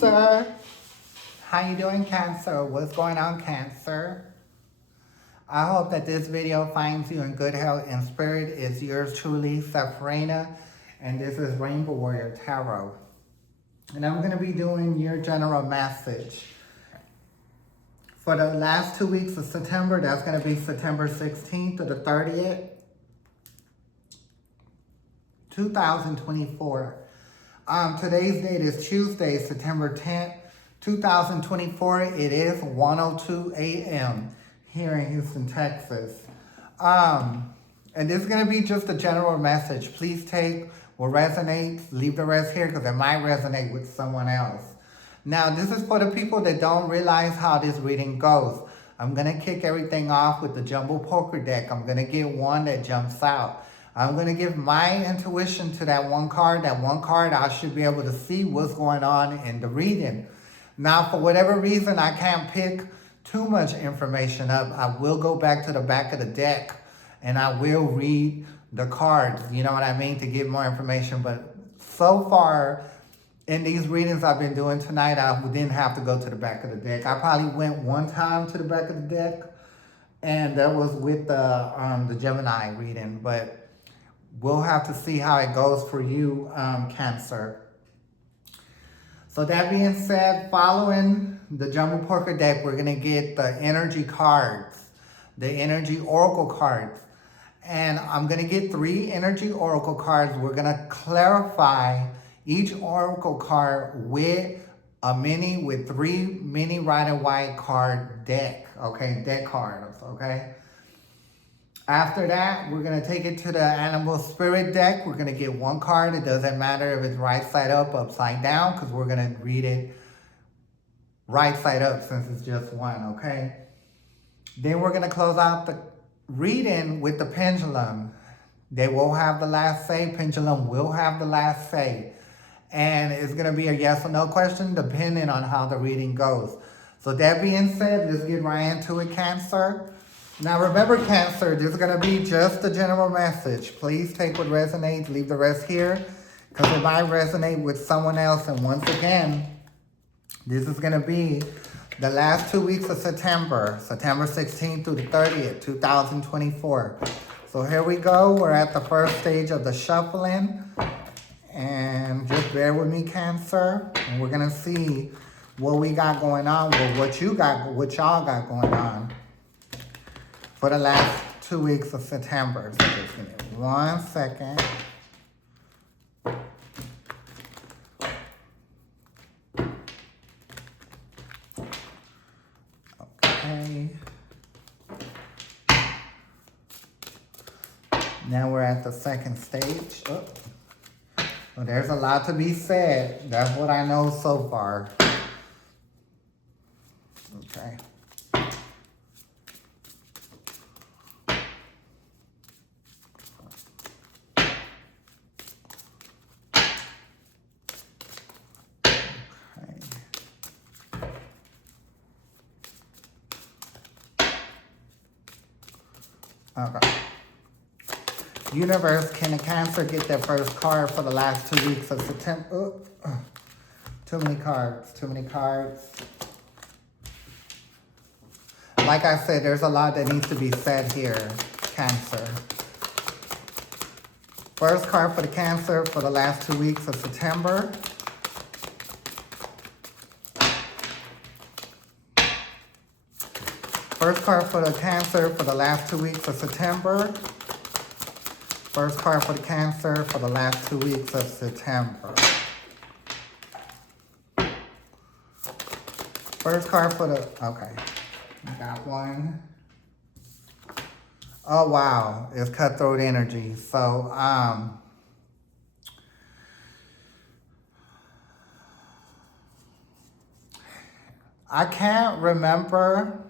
Cancer. How you doing, Cancer? What's going on, Cancer? I hope that this video finds you in good health and spirit. It's yours truly, Sepharina, and this is Rainbow Warrior Tarot. And I'm going to be doing your general message. For the last 2 weeks of September, that's going to be September 16th to the 30th, 2024. Today's date is Tuesday, September 10th, 2024. It is 1:02 a.m. here in Houston, Texas. And this is going to be just a general message. Please take what resonates, leave the rest here because it might resonate with someone else. Now, this is for the people that don't realize how this reading goes. I'm going to kick everything off with the Jumbo Poker deck. I'm going to get one that jumps out. I'm going to give my intuition to that one card. That one card, I should be able to see what's going on in the reading. Now, for whatever reason, I can't pick too much information up. I will go back to the back of the deck and I will read the cards, you know what I mean, to get more information. But so far, in these readings I've been doing tonight, I didn't have to go to the back of the deck. I probably went one time to the back of the deck, and that was with the Gemini reading. But we'll have to see how it goes for you, Cancer. So that being said, following the Jumbo Poker deck, we're going to get the energy cards, the energy oracle cards. And I'm going to get 3 energy oracle cards. We're going to clarify each oracle card with a mini, with 3 mini Rider-Waite card deck. Okay, deck cards, okay? After that, we're going to take it to the Animal Spirit deck. We're going to get 1 card. It doesn't matter if it's right side up, upside down, because we're going to read it right side up since it's just one, okay? Then we're going to close out the reading with the Pendulum. They will have the last say. Pendulum will have the last say. And it's going to be a yes or no question depending on how the reading goes. So that being said, let's get right into it, Cancer. Now remember, Cancer, this is going to be just a general message. Please take what resonates, leave the rest here, because it might resonate with someone else. And once again, this is going to be the last 2 weeks of September, September 16th through the 30th, 2024. So here we go. We're at the first stage of the shuffling. And just bear with me, Cancer. And we're going to see what we got going on, or what y'all got going on for the last 2 weeks of September. So just give me 1 second. Okay. Now we're at the second stage. Oh. Well, there's a lot to be said. That's what I know so far. Okay. Okay. Universe, can the Cancer get their first card for the last 2 weeks of September? Too many cards. Too many cards. Like I said, there's a lot that needs to be said here, Cancer. First card for the Cancer for the last 2 weeks of September. First card for the Cancer for the last 2 weeks of September. First card for the Cancer for the last 2 weeks of September. First card for the, okay. Got one. Oh, wow. It's cutthroat energy. So, I can't remember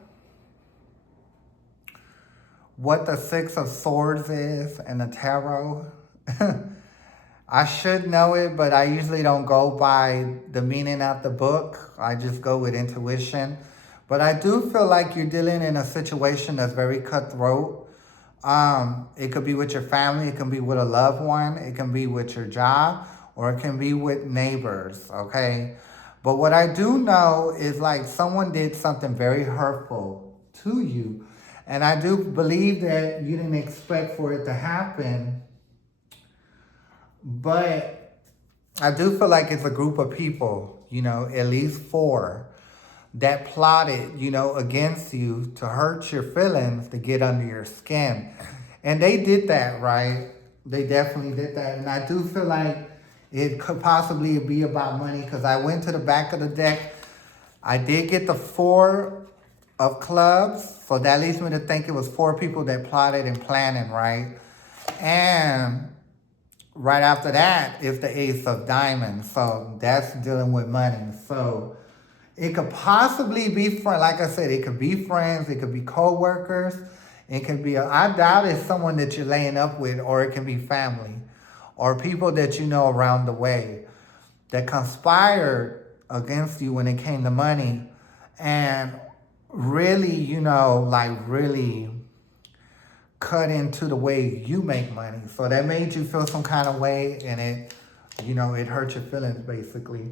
what the 6 of Swords is in the tarot. I should know it, but I usually don't go by the meaning of the book. I just go with intuition. But I do feel like you're dealing in a situation that's very cutthroat. It could be with your family. It can be with a loved one. It can be with your job. Or it can be with neighbors, okay? But what I do know is like someone did something very hurtful to you. And I do believe that you didn't expect for it to happen. But I do feel like it's a group of people, at least 4, that plotted, against you to hurt your feelings, to get under your skin. And they did that, right? They definitely did that. And I do feel like it could possibly be about money because I went to the back of the deck. I did get the 4 of clubs. So that leads me to think it was 4 people that plotted and planning, right? And right after that is the Ace of Diamonds. So that's dealing with money. So it could possibly be, like I said, it could be friends, it could be co-workers, it could be, I doubt it's someone that you're laying up with, or it can be family, or people that you know around the way that conspired against you when it came to money and really, really cut into the way you make money. So that made you feel some kind of way, and it hurt your feelings basically.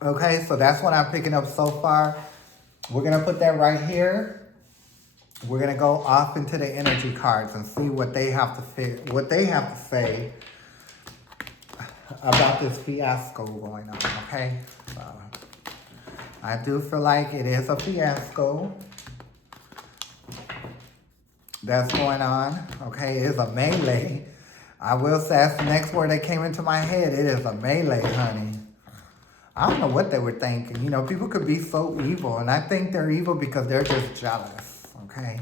Okay, so that's what I'm picking up so far. We're going to put that right here. We're going to go off into the energy cards and see what they have to say about this fiasco going on, okay? So, I do feel like it is a fiasco that's going on, okay? It's a melee. I will say that's the next word that came into my head. It is a melee, honey. I don't know what they were thinking. People could be so evil, and I think they're evil because they're just jealous, okay?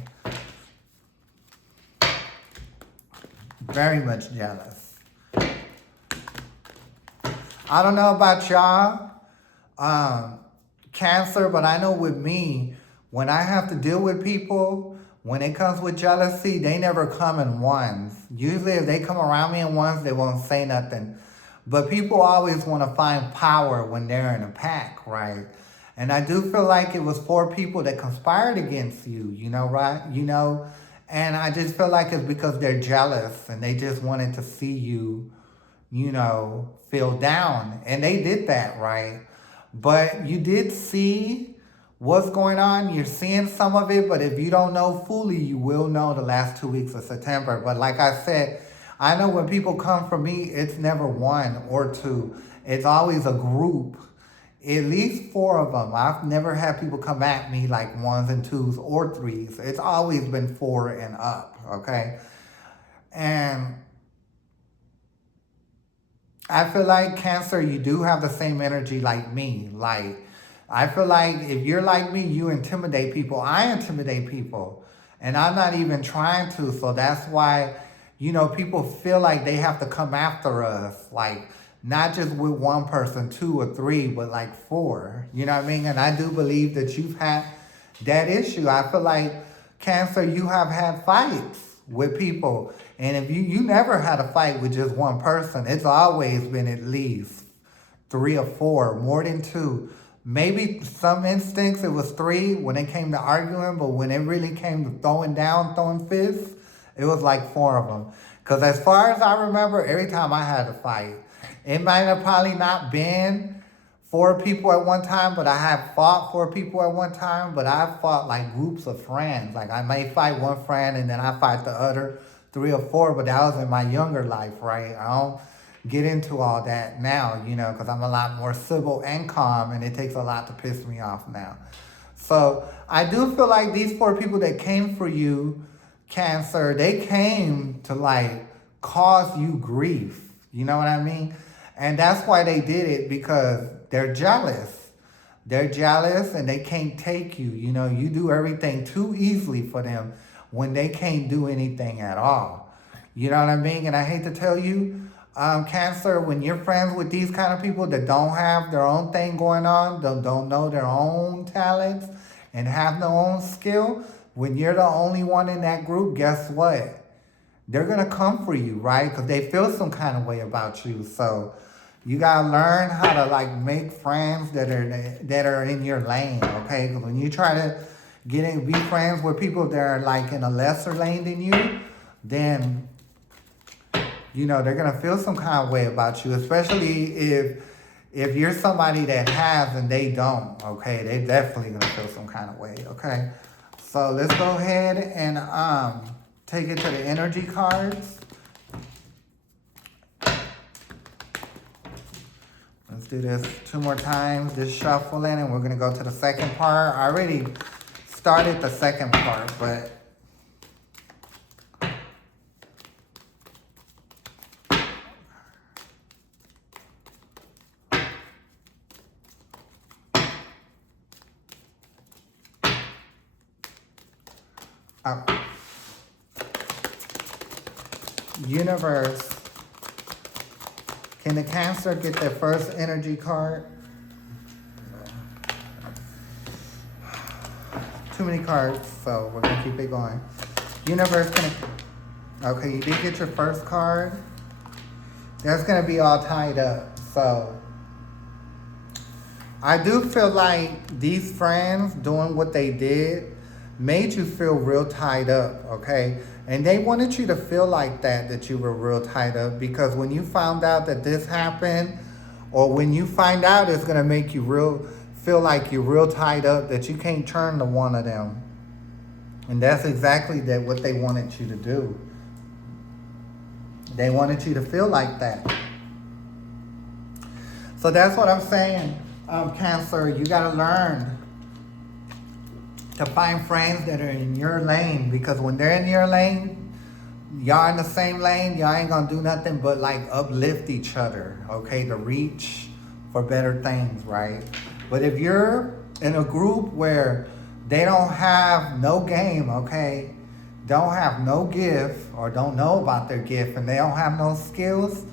Very much jealous. I don't know about y'all, Cancer, but I know with me, when I have to deal with people, when it comes with jealousy, they never come in ones. Usually if they come around me in ones, they won't say nothing. But people always want to find power when they're in a pack, right? And I do feel like it was 4 people that conspired against you, right? And I just feel like it's because they're jealous and they just wanted to see you, feel down. And they did that, right? But you did see what's going on. You're seeing some of it, but if you don't know fully, you will know the last 2 weeks of September. But like I said, I know when people come from me, it's never 1 or 2. It's always a group, at least 4 of them. I've never had people come at me like 1s and 2s or 3s. It's always been 4 and up, okay? And I feel like, Cancer, you do have the same energy like me. Like, I feel like if you're like me, you intimidate people. I intimidate people. And I'm not even trying to. So that's why, people feel like they have to come after us. Like, not just with 1 person, 2 or 3, but like 4. You know what I mean? And I do believe that you've had that issue. I feel like, Cancer, you have had fights with people. And if you never had a fight with just 1 person, it's always been at least 3 or 4, more than 2. Maybe some instincts it was 3 when it came to arguing, but when it really came to throwing fists, it was like 4 of them. Because as far as I remember, every time I had a fight, it might have probably not been 4 people at one time, but I have fought 4 people at one time, but I fought like groups of friends. Like I may fight 1 friend and then I fight the other 3 or 4, but that was in my younger life, right? I don't get into all that now, because I'm a lot more civil and calm, and it takes a lot to piss me off now. So I do feel like these 4 people that came for you, Cancer, they came to like cause you grief. You know what I mean? And that's why they did it, because they're jealous. They're jealous and they can't take you. You do everything too easily for them when they can't do anything at all. You know what I mean? And I hate to tell you, Cancer, when you're friends with these kind of people that don't have their own thing going on, don't know their own talents and have their own skill, when you're the only one in that group, guess what? They're going to come for you, right? Because they feel some kind of way about you. So you got to learn how to like make friends that are in your lane, okay? Because when you try to be friends with people that are like in a lesser lane than you, then you know, they're gonna feel some kind of way about you, especially if you're somebody that has and they don't, okay? They definitely gonna feel some kind of way, okay? So let's go ahead and take it to the energy cards. Let's do this 2 more times, just shuffling, and we're gonna go to the second part. I already started the second part, but universe, can the Cancer get their first energy card? Too many cards, so we're gonna keep it going. Universe, okay, you did get your first card. That's gonna be all tied up, so I do feel like these friends doing what they did made you feel real tied up, okay? And they wanted you to feel like that you were real tied up, because when you found out that this happened, or when you find out, it's gonna make you feel like you're real tied up, that you can't turn to one of them. And that's exactly what they wanted you to do. They wanted you to feel like that. So that's what I'm saying, Cancer. You gotta learn to find friends that are in your lane, because when they're in your lane, y'all in the same lane, y'all ain't gonna do nothing but like uplift each other, okay, to reach for better things, right? But if you're in a group where they don't have no game, okay, don't have no gift, or don't know about their gift, and they don't have no skills,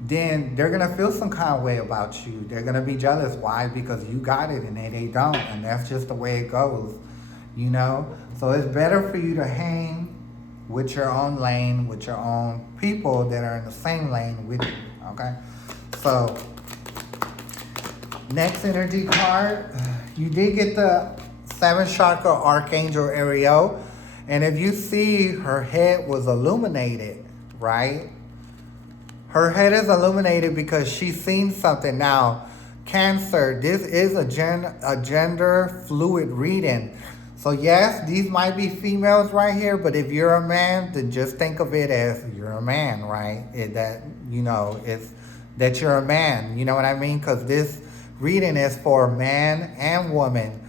then they're gonna feel some kind of way about you. They're gonna be jealous. Why? Because you got it and they don't, and that's just the way it goes, you know? So it's better for you to hang with your own lane, with your own people that are in the same lane with you, okay? So, next energy card, you did get the 7th chakra Archangel Ariel, and if you see, her head was illuminated, right? Her head is illuminated because she's seen something. Now, Cancer, this is a gender fluid reading. So yes, these might be females right here, but if you're a man, then just think of it as you're a man, right? It's that you're a man, you know what I mean? Because this reading is for man and woman,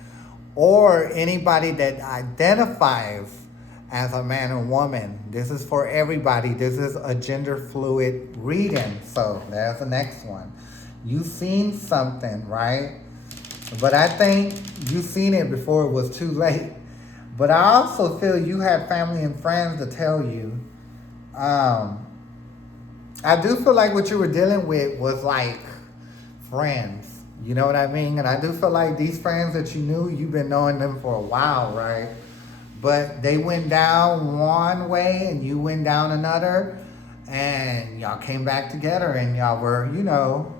or anybody that identifies as a man or woman. This is for everybody. This is a gender fluid reading. So there's the next one. You've seen something, right? But I think you've seen it before it was too late. But I also feel you have family and friends to tell you. I do feel like what you were dealing with was like friends. You know what I mean? And I do feel like these friends that you knew, you've been knowing them for a while, right? But they went down one way and you went down another, and y'all came back together, and y'all were, you know,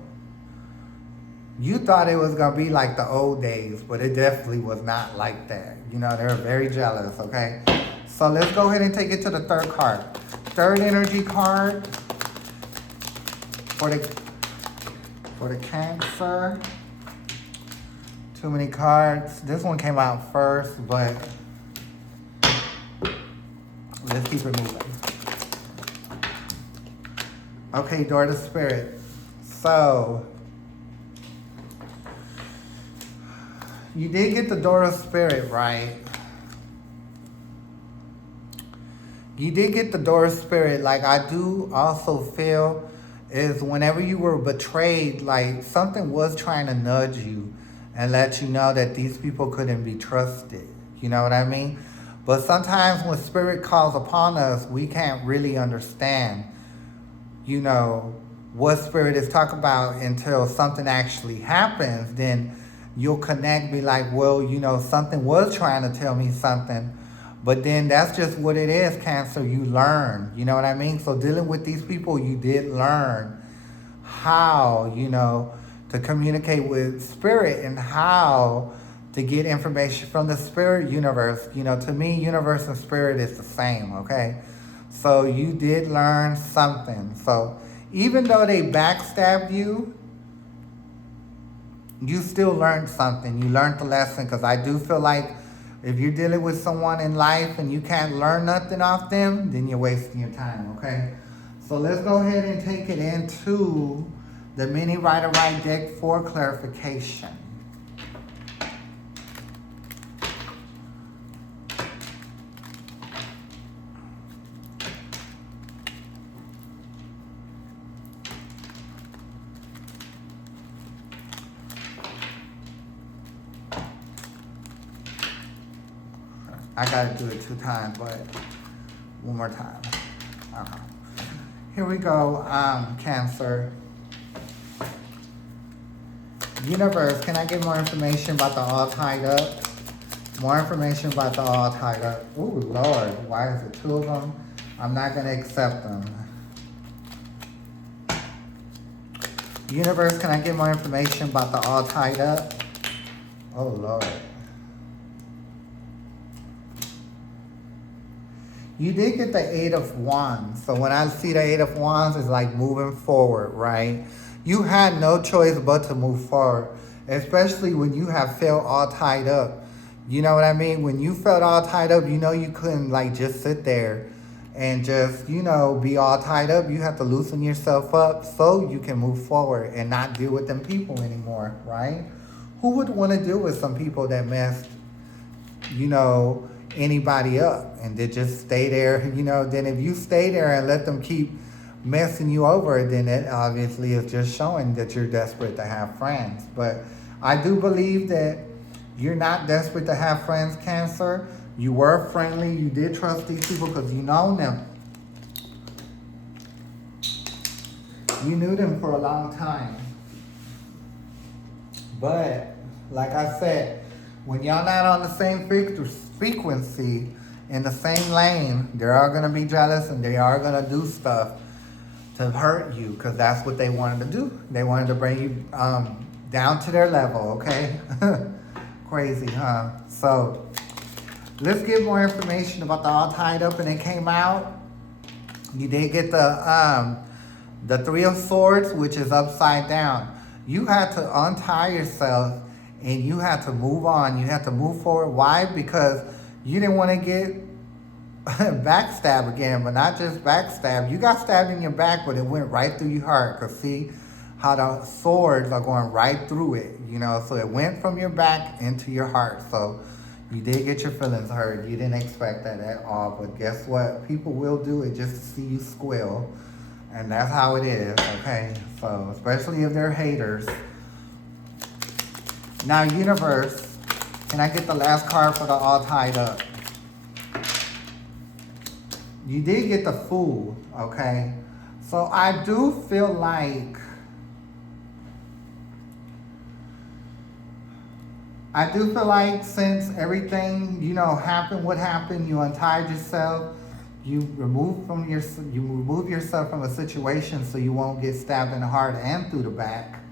you thought it was gonna be like the old days, but it definitely was not like that. You know, they were very jealous, okay? So let's go ahead and take it to the third card. Third energy card for the Cancer. Too many cards. This one came out first, but let's keep it moving. Okay, Door to Spirit. So, you did get the Door of Spirit, right? You did get the Door of Spirit. Like, I do also feel is whenever you were betrayed, like something was trying to nudge you and let you know that these people couldn't be trusted. You know what I mean? But sometimes when Spirit calls upon us, we can't really understand, you know, what Spirit is talking about until something actually happens. Then you'll connect, be like, well, you know, something was trying to tell me something. But then that's just what it is, Cancer. You learn, you know what I mean? So dealing with these people, you did learn how, you know, to communicate with Spirit and how to get information from the Spirit universe. You know, to me, universe and Spirit is the same, okay? So you did learn something. So even though they backstabbed you, you still learned something. You learned the lesson, because I do feel like if you're dealing with someone in life and you can't learn nothing off them, then you're wasting your time, okay? So let's go ahead and take it into the mini Rider-Waite deck for clarification. I gotta do it 2 times, but one more time. Here we go, Cancer. Universe, can I get more information about the all tied up? More information about the all tied up. Ooh, Lord, why is it 2 of them? I'm not gonna accept them. Universe, can I get more information about the all tied up? Oh, Lord. You did get the 8 of Wands. So when I see the 8 of Wands, it's like moving forward, right? You had no choice but to move forward, especially when you have felt all tied up. You know what I mean? When you felt all tied up, you know you couldn't like just sit there and just, you know, be all tied up. You have to loosen yourself up so you can move forward and not deal with them people anymore, right? Who would want to deal with some people that messed, you know, anybody up and they just stay there? You know, then if you stay there and let them keep messing you over, then it obviously is just showing that you're desperate to have friends. But I do believe that you're not desperate to have friends, Cancer. You were friendly. You did trust these people because you know them. You knew them for a long time. But like I said, when y'all not on the same frequency, in the same lane, they are going to be jealous and they are going to do stuff to hurt you, because that's what they wanted to do. They wanted to bring you down to their level, okay? Crazy, huh? So let's get more information about the all tied up, and it came out. You did get the 3 of Swords, which is upside down. You had to untie yourself and you had to move on. You had to move forward. Why? Because you didn't want to get backstab again, but not just backstab. You got stabbed in your back, but it went right through your heart. Because see how the swords are going right through it, you know? So it went from your back into your heart. So you did get your feelings hurt. You didn't expect that at all. But guess what? People will do it just to see you squeal. And that's how it is, okay? So, especially if they're haters. Now, Universe, can I get the last card for the all tied up? You did get the Fool, okay? So, I do feel like since everything, you know, happened, what happened, you untied yourself, you remove yourself from a situation so you won't get stabbed in the heart and through the back.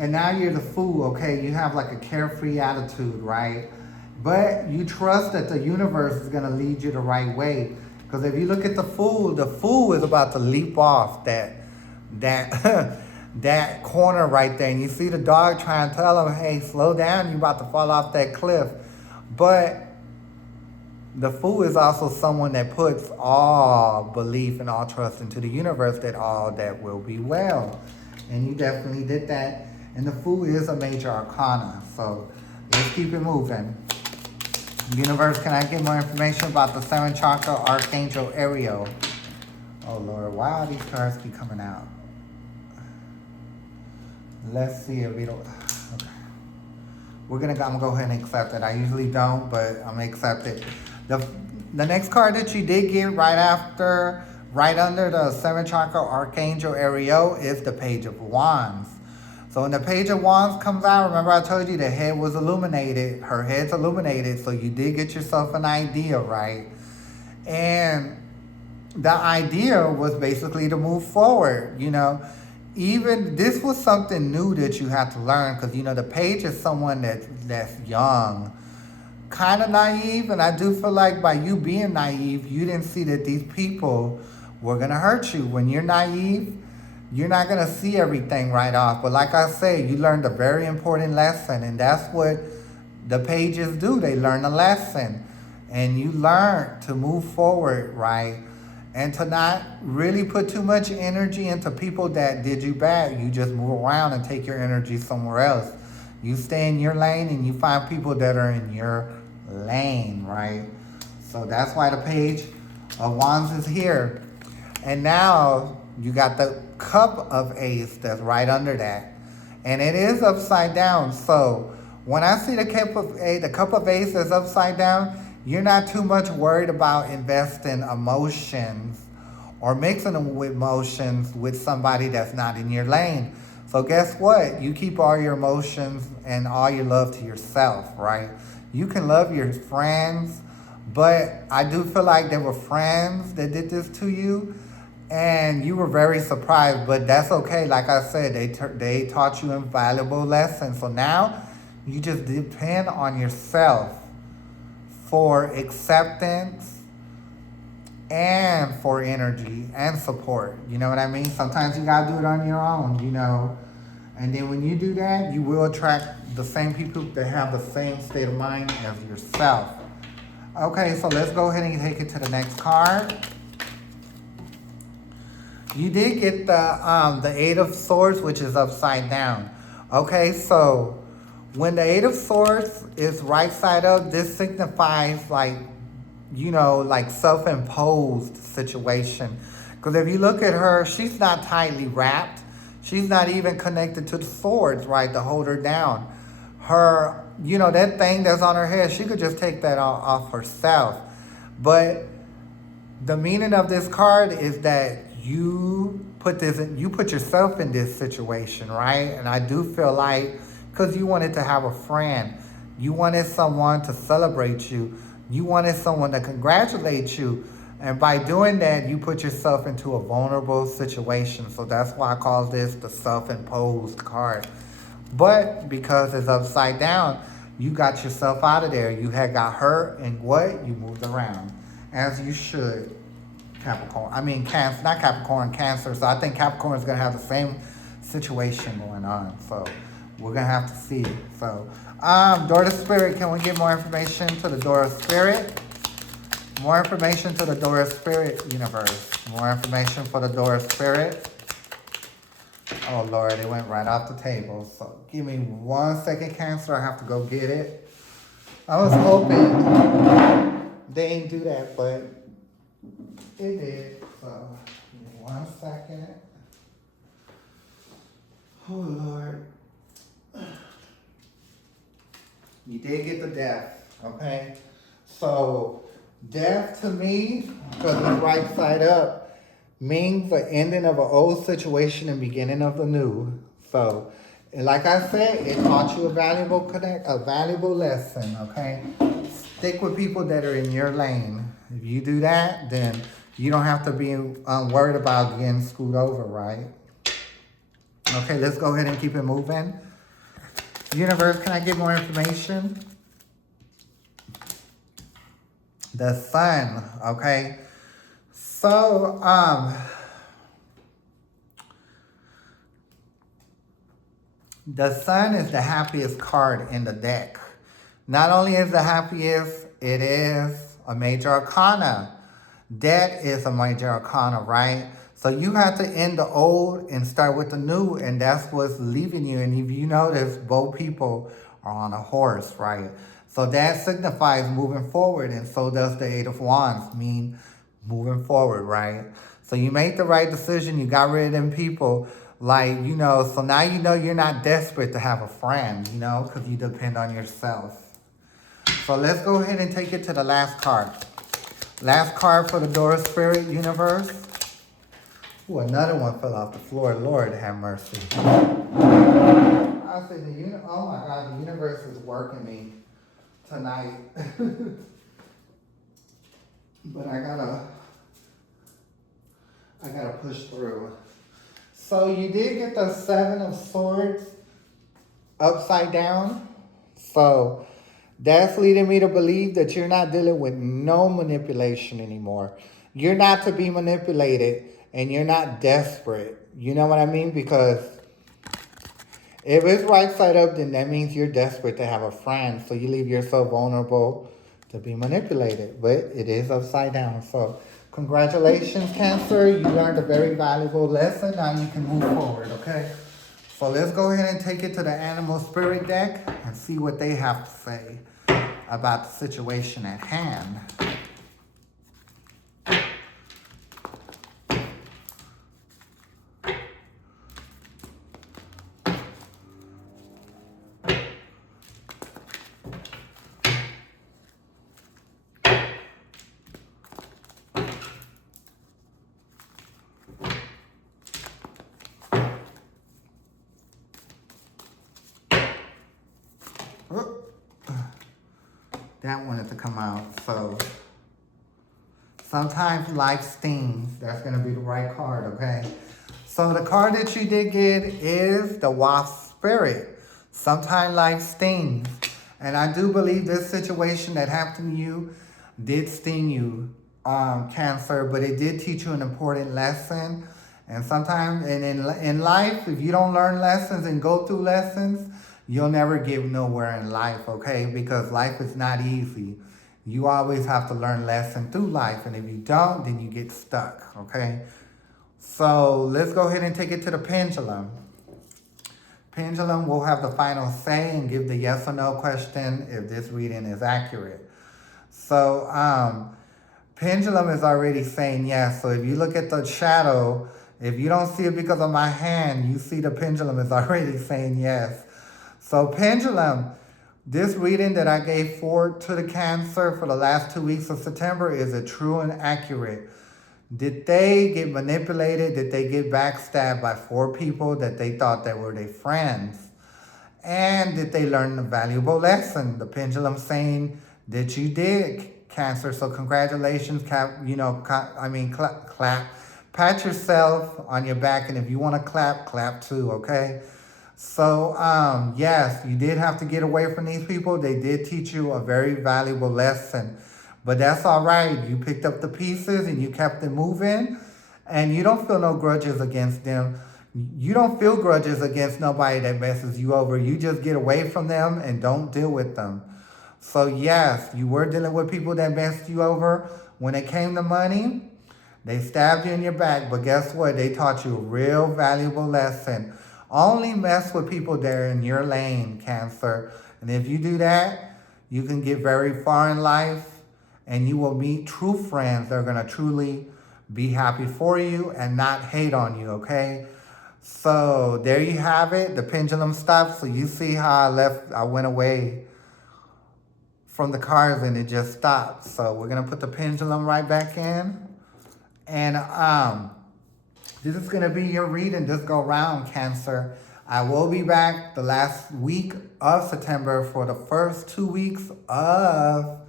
And now you're the Fool, okay? You have like a carefree attitude, right? But you trust that the universe is going to lead you the right way. Because if you look at the Fool is about to leap off that that corner right there. And you see the dog trying to tell him, hey, slow down, you're about to fall off that cliff. But the Fool is also someone that puts all belief and all trust into the universe that all that will be well. And you definitely did that. And the Fool is a major arcana. So let's keep it moving. Universe, can I get more information about the 7th chakra, Archangel Ariel? Oh, Lord, why are these cards keep coming out? Let's see if we don't... Okay. I'm gonna go ahead and accept it. I usually don't, but I'm gonna accept it. The next card that you did get right under the 7th chakra, Archangel Ariel, is the Page of Wands. So when the Page of Wands comes out, remember I told you the head was illuminated. Her head's illuminated, so you did get yourself an idea, right? And the idea was basically to move forward, you know. Even this was something new that you had to learn, because, you know, the Page is someone that's young, kind of naive, and I do feel like by you being naive, you didn't see that these people were gonna hurt you. When you're naive, you're not gonna see everything right off. But like I say, you learned a very important lesson, and that's what the pages do. They learn a lesson, and you learn to move forward, right? And to not really put too much energy into people that did you bad. You just move around and take your energy somewhere else. You stay in your lane and you find people that are in your lane, right? So that's why the Page of Wands is here. And now you got the Cup of Ace that's right under that. And it is upside down. So when I see the Cup of Ace that's upside down, you're not too much worried about investing emotions or mixing them with emotions with somebody that's not in your lane. So guess what? You keep all your emotions and all your love to yourself, right? You can love your friends, but I do feel like there were friends that did this to you and you were very surprised, but that's okay. Like I said, they taught you invaluable lessons. So now you just depend on yourself for acceptance and for energy and support. You know what I mean? Sometimes you gotta do it on your own, you know. And then when you do that, you will attract the same people that have the same state of mind as yourself. Okay, so let's go ahead and take it to the next card. You did get the Eight of Swords, which is upside down. Okay, so when the Eight of Swords is right side up, this signifies like, you know, like self-imposed situation. Because if you look at her, she's not tightly wrapped. She's not even connected to the swords, right, to hold her down. Her, you know, that thing that's on her head, she could just take that off herself. But the meaning of this card is that you put yourself in this situation, right? And I do feel like, because you wanted to have a friend. You wanted someone to celebrate you. You wanted someone to congratulate you. And by doing that, you put yourself into a vulnerable situation. So that's why I call this the self-imposed card. But because it's upside down, you got yourself out of there. You had got hurt and what? You moved around. As you should, Capricorn. I mean, Cancer, not Capricorn, Cancer. So I think Capricorn is going to have the same situation going on. So we're going to have to see. So, Door of Spirit, can we get more information to the Door of Spirit? More information to the Door of Spirit universe. More information for the Door of Spirit. Oh, Lord, it went right off the table. So give me 1 second, Cancer. I have to go get it. I was hoping they didn't do that, but it did. So give me 1 second. Oh, Lord. You did get the Death, okay? So Death to me, because it's right side up, means the ending of an old situation and beginning of a new. So, and like I said, it taught you a valuable lesson, okay? Stick with people that are in your lane. If you do that, then you don't have to be worried about getting screwed over, right? Okay, let's go ahead and keep it moving. Universe, can I get more information? The Sun, okay? So, the Sun is the happiest card in the deck. Not only is the happiest, it is a major arcana. Death is a major arcana, right? So you have to end the old and start with the new, and that's what's leaving you. And if you notice, both people are on a horse, right? So that signifies moving forward, and so does the Eight of Wands, mean moving forward, right? So you made the right decision. You got rid of them people, like, you know, so now you know you're not desperate to have a friend, you know, because you depend on yourself. So let's go ahead and take it to the last card. Last card for the Door of Spirit universe. Ooh, another one fell off the floor. Lord have mercy. I said, oh my God, the universe is working me tonight. But I gotta push through. So you did get the Seven of Swords upside down. So That's leading me to believe that you're not dealing with no manipulation anymore. You're not to be manipulated and you're not desperate. You know what I mean? Because if it's right side up, then that means you're desperate to have a friend. So you leave yourself vulnerable to be manipulated. But it is upside down. So congratulations, Cancer. You learned a very valuable lesson. Now you can move forward, okay? So let's go ahead and take it to the animal spirit deck and see what they have to say about the situation at hand. That wanted to come out. So sometimes life stings. That's going to be the right card, okay? So the card that you did get is the Wasp Spirit. Sometimes life stings. And I do believe this situation that happened to you did sting you, Cancer, but it did teach you an important lesson. And sometimes in life, if you don't learn lessons and go through lessons, you'll never get nowhere in life, okay? Because life is not easy. You always have to learn lessons through life. And if you don't, then you get stuck, okay? So let's go ahead and take it to the pendulum. Pendulum will have the final say and give the yes or no question if this reading is accurate. So pendulum is already saying yes. So if you look at the shadow, if you don't see it because of my hand, you see the pendulum is already saying yes. So pendulum, this reading that I gave forward to the Cancer for the last 2 weeks of September, is it true and accurate? Did they get manipulated? Did they get backstabbed by 4 people that they thought that were their friends? And did they learn a valuable lesson? The pendulum saying that you did, Cancer. So congratulations, clap. Pat yourself on your back, and if you want to clap, clap too, okay? So, yes, you did have to get away from these people. They did teach you a very valuable lesson. But that's all right. You picked up the pieces and you kept it moving. And you don't feel no grudges against them. You don't feel grudges against nobody that messes you over. You just get away from them and don't deal with them. So, yes, you were dealing with people that messed you over. When it came to money, they stabbed you in your back. But guess what? They taught you a real valuable lesson. Only mess with people that are in your lane, Cancer. And if you do that, you can get very far in life and you will meet true friends that are going to truly be happy for you and not hate on you, okay? So there you have it. The pendulum stopped. So you see how I went away from the cards and it just stopped. So we're going to put the pendulum right back in. And this is going to be your reading this go round, Cancer. I will be back the last week of September for the first 2 weeks of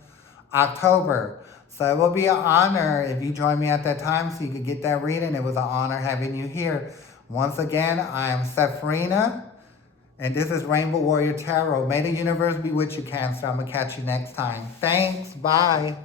October. So it will be an honor if you join me at that time so you could get that reading. It was an honor having you here. Once again, I am Sephrina, and this is Rainbow Warrior Tarot. May the universe be with you, Cancer. I'm going to catch you next time. Thanks. Bye.